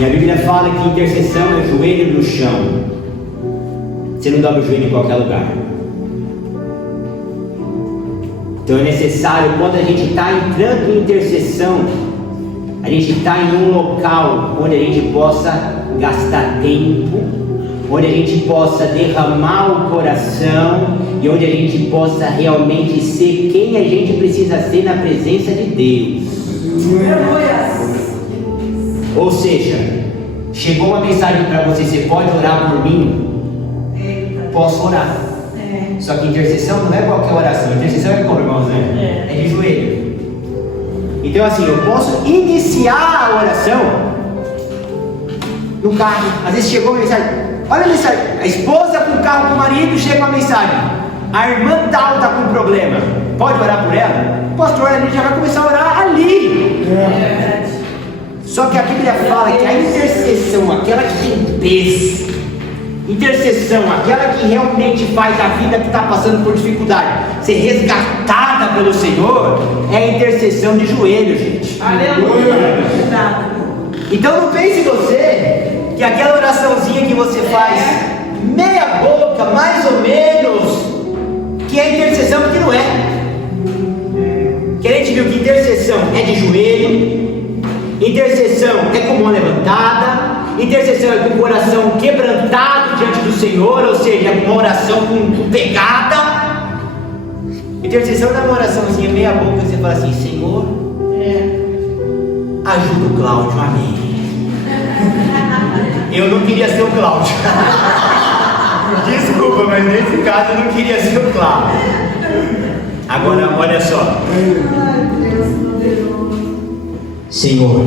E a Bíblia fala que intercessão é joelho no chão. Você não dobra o joelho em qualquer lugar. Então é necessário, quando a gente está entrando em intercessão, a gente está em um local onde a gente possa gastar tempo, onde a gente possa derramar o coração e onde a gente possa realmente ser quem a gente precisa ser na presença de Deus. Ou seja, chegou uma mensagem para você: você pode orar por mim? Posso orar. Só que intercessão não é qualquer oração. Intercessão é como, irmãos? É de joelho. Então assim, eu posso iniciar a oração no carro. Às vezes chegou uma mensagem. Olha a mensagem, a esposa com o carro com o marido, chega uma mensagem: a irmã tal está com problema, pode orar por ela? O pastor, a gente já vai começar a orar ali. Só que a Bíblia fala que a intercessão, aquela que tem peso, Intercessão, aquela que realmente faz a vida que está passando por dificuldade ser resgatada pelo Senhor, é a intercessão de joelho, gente. Aleluia. Então não pense você que aquela oraçãozinha que você faz meia boca, mais ou menos, que é intercessão, porque não é. Que a gente viu que intercessão é de joelho, intercessão é com mão levantada, intercessão é com o coração quebrantado diante do Senhor, ou seja, é uma oração com pegada. Intercessão não é uma oraçãozinha meia boca, você fala assim: Senhor, ajuda o Cláudio, amém. Eu não queria ser o Cláudio. Desculpa, mas nesse caso eu não queria ser o Cláudio. Agora, olha só. Senhor,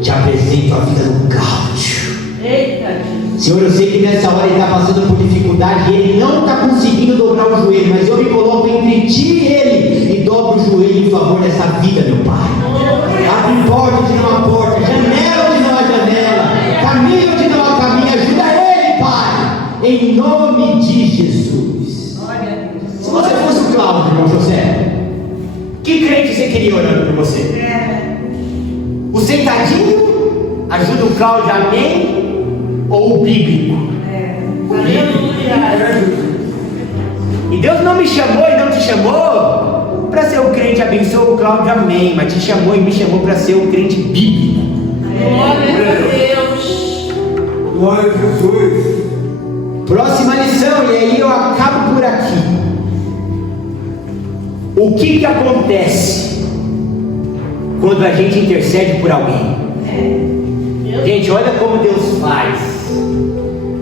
te apresento a vida do Cláudio. Eita. Senhor, eu sei que nessa hora ele está passando por dificuldade e ele não está conseguindo dobrar o joelho, mas eu me coloco entre ti e ele e dobro o joelho em favor dessa vida, meu Pai. Abre porta onde não há porta, janela onde não há janela, caminho onde não há caminho, ajuda ele, Pai, em nome de Jesus. Se você fosse o Cláudio, irmão José, que crente você queria orando por você? O sentadinho ajuda o Cláudio, amém? Ou o bíblico? Aleluia. E Deus não me chamou e não te chamou para ser o crente abençoa o Cláudio, amém, mas te chamou e me chamou para ser o crente bíblico. Glória a Deus. Glória a Jesus. Próxima lição, e aí eu acabo por aqui. O que acontece quando a gente intercede por alguém? Gente, olha como Deus faz.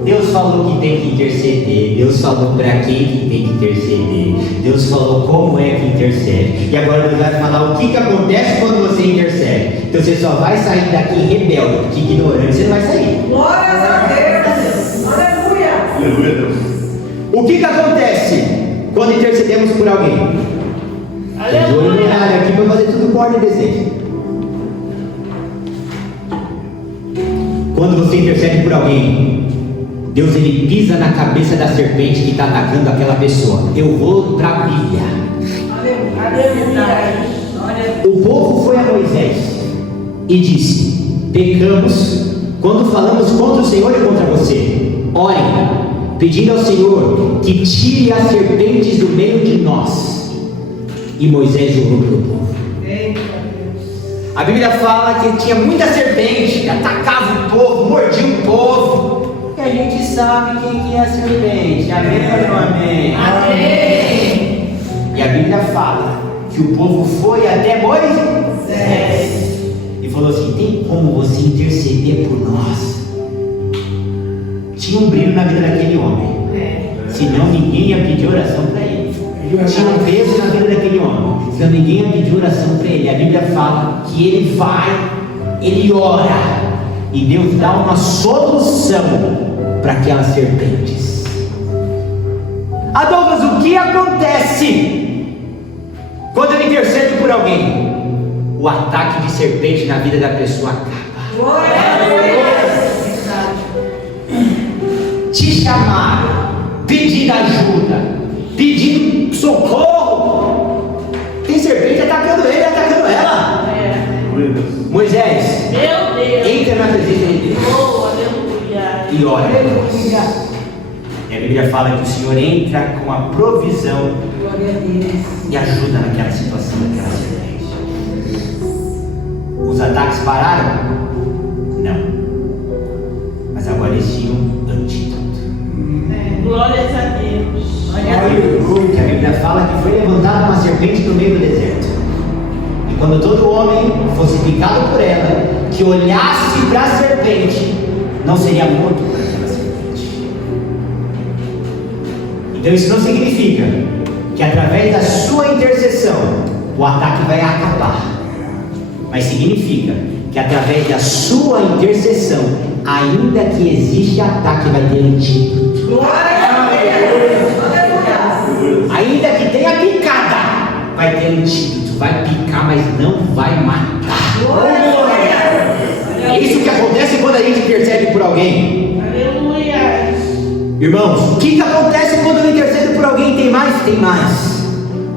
Deus falou que tem que interceder. Deus falou para quem que tem que interceder. Deus falou como é que intercede. E agora Deus vai falar o que acontece quando você intercede. Então você só vai sair daqui rebelde, porque ignorante você não vai sair. Glórias a Deus. Aleluia. Aleluia, Deus. O que acontece quando intercedemos por alguém? Eu vou olhar aqui para fazer tudo por ordem decente. Quando você intercede por alguém, Deus ele pisa na cabeça da serpente que está atacando aquela pessoa. Eu vou para a Bíblia. Aleluia. O povo foi a Moisés e disse: pecamos quando falamos contra o Senhor e contra você. Orem, pedindo ao Senhor que tire as serpentes do meio de nós. E Moisés orou para o povo. A Bíblia fala que tinha muita serpente, atacava o povo, mordia o povo. E a gente sabe quem que é a serpente. Amém ou não amém? Amém. E a Bíblia fala que o povo foi até Moisés e falou assim: tem como você interceder por nós? Tinha um brilho na vida daquele homem, senão ninguém ia pedir oração para ele. Tinha um peso na vida daquele homem, senão ninguém ia pedir oração para ele. A Bíblia fala que ele vai, ele ora, e Deus dá uma solução para aquelas serpentes. Adolfo, o que acontece quando eu intercedo por alguém? O ataque de serpente na vida da pessoa acaba. Glória a Deus. Te chamaram, pedindo ajuda, pedindo socorro. Tem serpente atacando ele, atacando ela. Moisés, Meu Deus. entra na presença de Deus Oh, aleluia. e ora. E a Bíblia fala que o Senhor entra com a provisão Glória a Deus. e ajuda naquela situação daquela serpente. Os ataques pararam? Não. Mas agora eles tinham antídoto. Glórias a Deus. Que a Bíblia fala que foi levantada uma serpente no meio do deserto. E quando todo homem fosse picado por ela, que olhasse para a serpente, não seria morto por aquela serpente. Então isso não significa que através da sua intercessão o ataque vai acabar. Mas significa que através da sua intercessão, ainda que exista ataque, vai ter antídoto. Glória a Deus. Aleluia. Ainda que tenha picada, vai ter antídoto. Vai picar, mas não vai matar. Glória a Deus. É isso que acontece quando a gente intercede por alguém. Aleluia. Irmãos, o que acontece quando eu intercedo por alguém? Tem mais? Tem mais.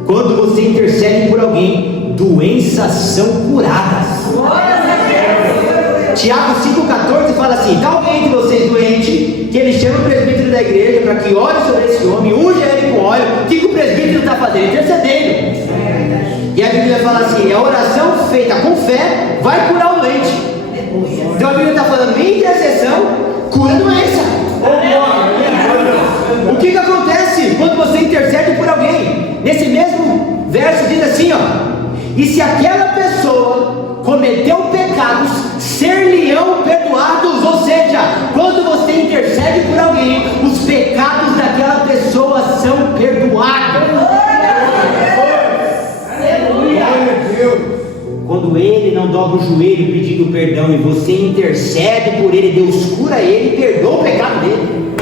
Quando você intercede por alguém, doenças são curadas. Tiago 5,14 fala assim: está alguém de vocês doente, que ele chama o presbítero da igreja para que ore sobre esse homem, unja ele com óleo. O que o presbítero está fazendo? Intercedendo. E a Bíblia fala assim: a oração feita com fé vai curar o doente. Então a Bíblia está falando: minha intercessão cura a doença. O que acontece quando você intercede por alguém? Nesse mesmo verso diz assim, ó: e se aquela pessoa cometeu pecados, ser-lhe-ão perdoados. Ou seja, quando você intercede por alguém, os pecados daquela pessoa são perdoados. Quando ele não dobra o joelho pedindo perdão e você intercede por ele, Deus cura ele e perdoa o pecado dele.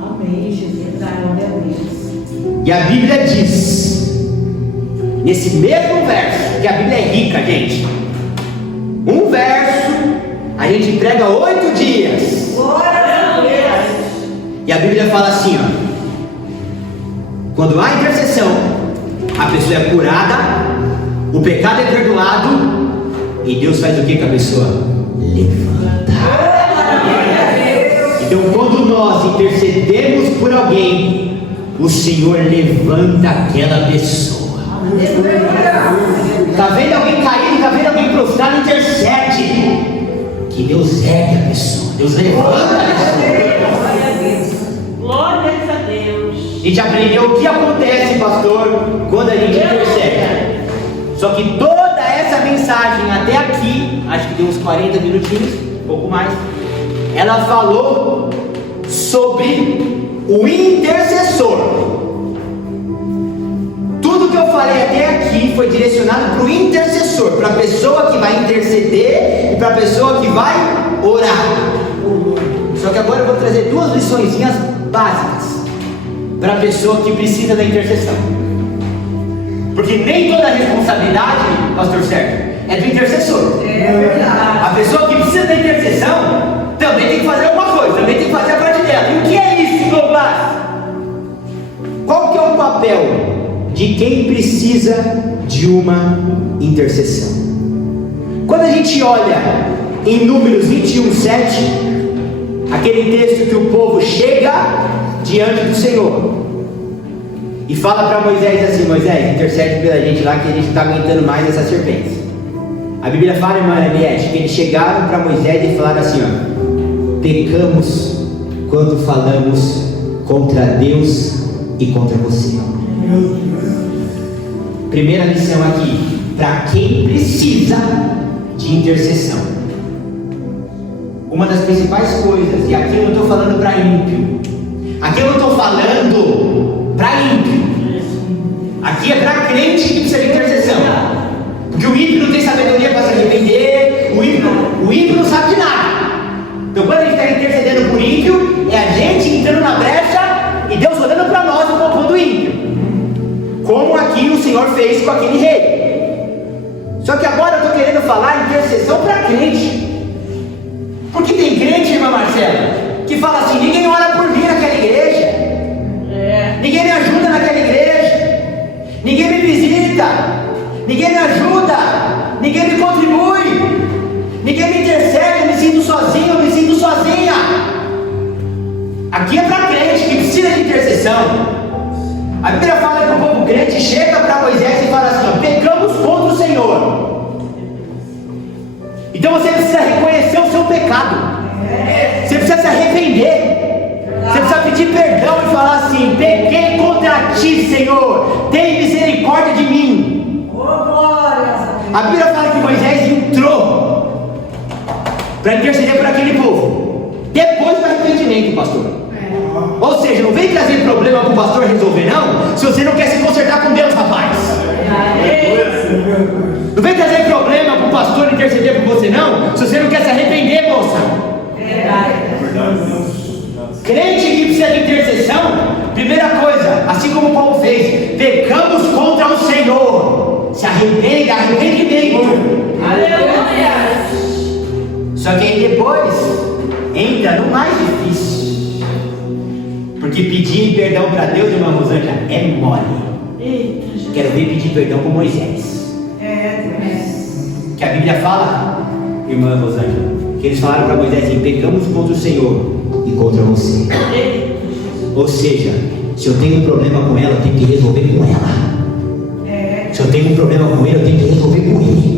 Amém, Jesus. Glória a Deus. E a Bíblia diz, nesse mesmo verso, que a Bíblia é rica, gente. Um verso, a gente prega 8 dias. Glória a Deus. E a Bíblia fala assim, ó: quando há intercessão, a pessoa é curada, o pecado é perdoado, e Deus faz o que com a pessoa? Levanta. Então, quando nós intercedemos por alguém, o Senhor levanta aquela pessoa. Está vendo alguém caído, está vendo alguém prostrado, intercede, que Deus ergue a pessoa, Deus levanta a pessoa. Glórias a Deus. A gente aprendeu o que acontece, pastor, quando a gente intercede. Só que toda essa mensagem até aqui, acho que deu uns 40 minutinhos, um pouco mais, ela falou sobre o intercessor. Tudo que eu falei até aqui foi direcionado para o intercessor, para a pessoa que vai interceder e para a pessoa que vai orar. Só que agora eu vou trazer 2 liçõezinhas básicas para a pessoa que precisa da intercessão. Porque nem toda a responsabilidade, pastor Sérgio, é do intercessor. É verdade. A pessoa que precisa da intercessão também tem que fazer alguma coisa, também tem que fazer a parte dela. E o que é isso, Douglas? Qual que é o papel de quem precisa de uma intercessão? Quando a gente olha em Números 21:7, aquele texto que o povo chega diante do Senhor e fala para Moisés assim: Moisés, intercede pela gente lá, que a gente está aguentando mais essa serpente. A Bíblia fala, irmã Eliette, que eles chegaram para Moisés e falaram assim, ó: pecamos quando falamos contra Deus e contra você. Primeira lição aqui, para quem precisa de intercessão. Uma das principais coisas, e aqui eu não estou falando para ímpio, aqui eu não estou falando para ímpio, aqui é para crente que precisa de intercessão. Porque o ímpio não tem sabedoria para se arrepender, o ímpio não sabe de nada. Então quando a gente está intercedendo por ímpio, é a gente entrando na brecha e Deus olhando para nós e poupando o ímpio, como aqui o Senhor fez com aquele rei. Só que agora eu estou querendo falar intercessão para crente. Porque tem crente, irmã Marcela, que fala assim: ninguém ora por mim naquela igreja, ninguém me ajuda naquela igreja, ninguém me visita, ninguém me ajuda, ninguém me contribui, ninguém me intercede, eu me sinto sozinho, eu me sinto sozinha. Aqui é para crente que precisa de intercessão. A Bíblia fala que o povo crente chega para Moisés e fala assim: ó, pecamos contra o Senhor. Então você precisa reconhecer o seu pecado, você precisa se arrepender, você precisa pedir perdão e falar assim: pequei contra ti, Senhor, tem misericórdia de mim. A Bíblia fala que Moisés entrou para interceder por aquele povo, depois do arrependimento, pastor. Ou seja, não vem trazer problema para o pastor resolver, não, se você não quer se consertar com Deus, rapaz. Não vem trazer problema para o pastor interceder por você, não, se você não quer se arrepender, moça. Crente que precisa de intercessão, primeira coisa, assim como o Paulo fez: pecamos contra o Senhor. Se arrependa, arrependimento. Aleluia. Só que aí depois entra no mais difícil. Porque pedir perdão para Deus, irmã Rosângela, é mole. Eita, Jesus. Quero ver pedir perdão com Moisés. Que a Bíblia fala, irmã Rosângela, que eles falaram para Moisés assim: pecamos contra o Senhor e contra você. Eita. Ou seja, se eu tenho um problema com ela, eu tenho que resolver com ela. Se eu tenho um problema com ele, eu tenho que resolver com ele.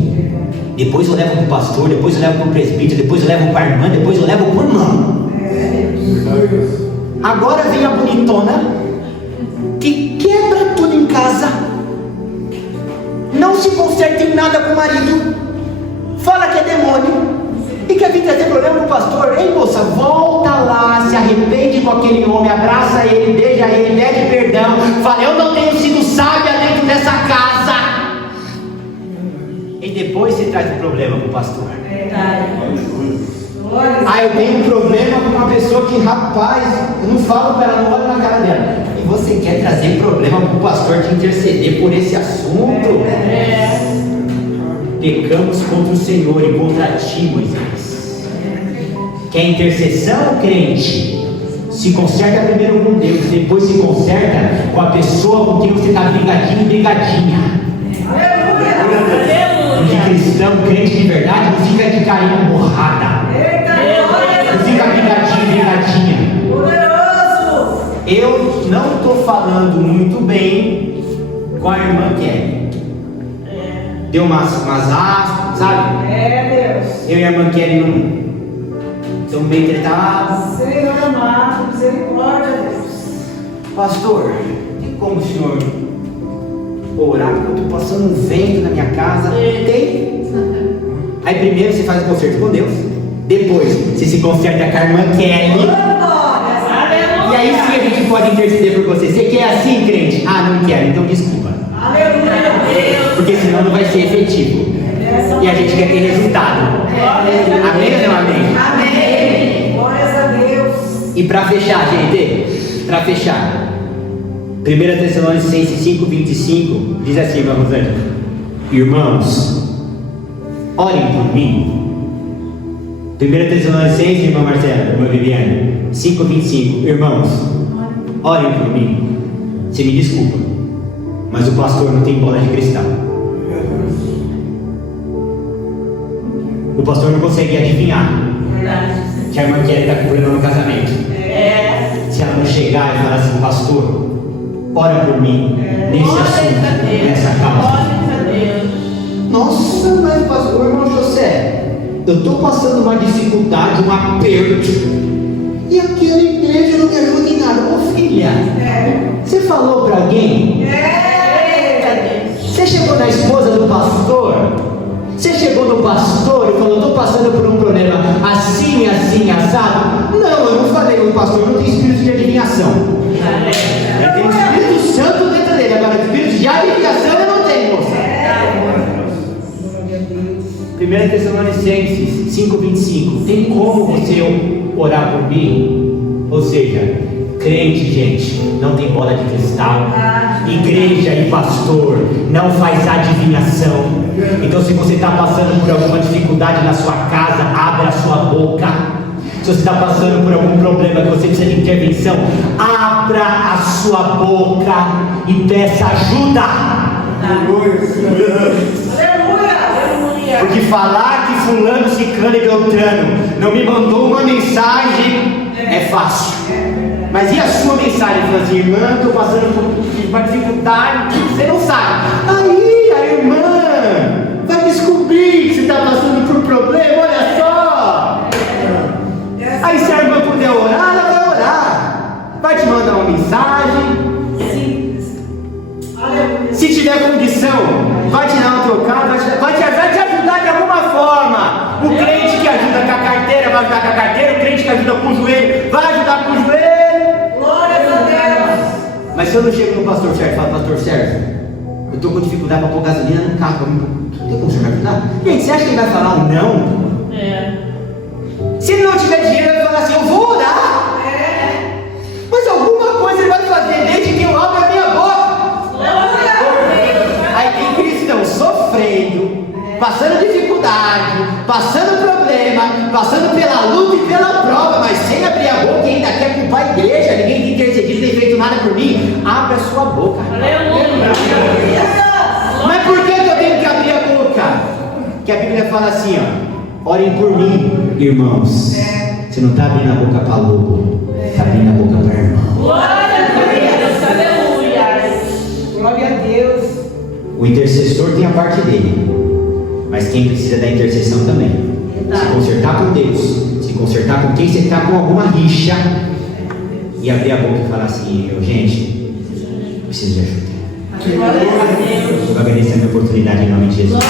Depois eu levo para o pastor, depois eu levo para o presbítero, depois eu levo para a irmã, depois eu levo para o irmão. Agora vem a bonitona que quebra tudo em casa, não se conserta em nada com o marido, fala que é demônio e quer vir trazer problema para o pastor. Ei, moça, volta lá, se arrepende com aquele homem, abraça ele, beija ele, pede perdão, fala: eu não tenho sido sábia dentro dessa casa. E depois você traz o problema para o pastor. Ah, eu tenho um problema com uma pessoa que, rapaz, eu não falo para ela, não olho na cara dela. E você quer trazer problema para o pastor te interceder por esse assunto? Pecamos contra o Senhor e contra ti, Moisés. Quer intercessão, crente? Se conserta primeiro com Deus, depois se conserta com a pessoa com quem você está brigadinho e brigadinha. Porque cristão, crente de verdade, não fica de carinho borrada, não fica brigadinho e brigadinha. Eu não estou falando muito bem com a irmã Kelly. Deu umas aspas, sabe? Eu e a irmã Kelly não estamos bem tratados. Senhor amado, misericórdia, Deus. Pastor, tem como o senhor orar? Porque eu estou passando um vento na minha casa. Tem? Aí primeiro você faz o concerto com Deus, depois você se conserta com a irmã Kelly. E aí sim a gente pode interceder por você. Você quer assim, crente? Ah, não quero, então desculpa. Porque senão não vai ser efetivo. E a gente quer ter resultado. Amém ou não amém? Amém. Glórias a Deus. E para fechar, gente, para fechar, 1 Tessalonicenses 5:25 diz assim, irmã Rosângela: irmãos, orem por mim. 1 Tessalonicenses, irmã Marcela, irmã Viviane, 5:25, irmãos, orem por mim. Você me desculpa, mas o pastor não tem bola de cristal. O pastor não consegue adivinhar que a irmã Kelly está com problema no casamento. Se ela não chegar e falar assim: pastor, ora por mim nesse assunto, nessa causa. Nossa, mas pastor, irmão José, eu estou passando uma dificuldade, um aperto, e aquela igreja não me ajuda em nada. Ô filha, você falou para alguém? Você chegou na esposa do pastor? Você chegou no pastor e falou: estou passando por um problema assim, assim, assado? Não, eu não falei. O pastor não tem espírito de adivinhação. Ele tem o Espírito Santo dentro dele. Agora, espírito de adivinhação ele não tem, moça. 1 Tessalonicenses 5:25. Tem como você orar por mim? Ou seja, crente, gente, não tem bola de cristal. Igreja e pastor não faz adivinhação. Então, se você está passando por alguma dificuldade na sua casa, abra a sua boca. Se você está passando por algum problema que você precisa de intervenção, abra a sua boca e peça ajuda. Porque falar que fulano, ciclano e beltrano não me mandou uma mensagem é fácil. Mas e a sua mensagem? Fala assim: irmã, estou passando por uma dificuldade, você não sabe. Aí a irmã vai descobrir que você está passando por problema, olha só. Aí se a irmã puder orar, ela vai orar. Vai te mandar uma mensagem. Se tiver condição, vai te dar um trocado, vai te ajudar de alguma forma. O crente que ajuda com a carteira vai ajudar com a carteira, o crente que ajuda com o joelho vai ajudar com o joelho. Glórias a Deus. Mas se eu não chego no pastor Sérgio e falo: pastor Sérgio, eu estou com dificuldade para pôr gasolina no carro, tem como o senhor me ajudar? Gente, você acha que ele vai falar um não? Se ele não tiver dinheiro, ele vai falar assim: eu vou orar. Mas alguma coisa ele vai fazer desde que eu abro a minha boca. Aí tem cristão sofrendo, passando dificuldade, passando problema, passando pela luta e pela prova, da igreja, ninguém tem intercedido, nem feito nada por mim. Abre a sua boca. Aleluia. Mas por que eu tenho que abrir a boca? Que a Bíblia fala assim, ó: orem por mim, irmãos. Você não está abrindo a boca para lobo, está abrindo a boca para irmão. Glória a Deus. Aleluia. Glória a Deus. O intercessor tem a parte dele, mas quem precisa da intercessão também. Se consertar com Deus, se consertar com quem você está com alguma rixa, e abrir a boca e falar assim: gente, preciso de ajuda. Glória a Deus. Eu vou agradecer a minha oportunidade em nome de Jesus.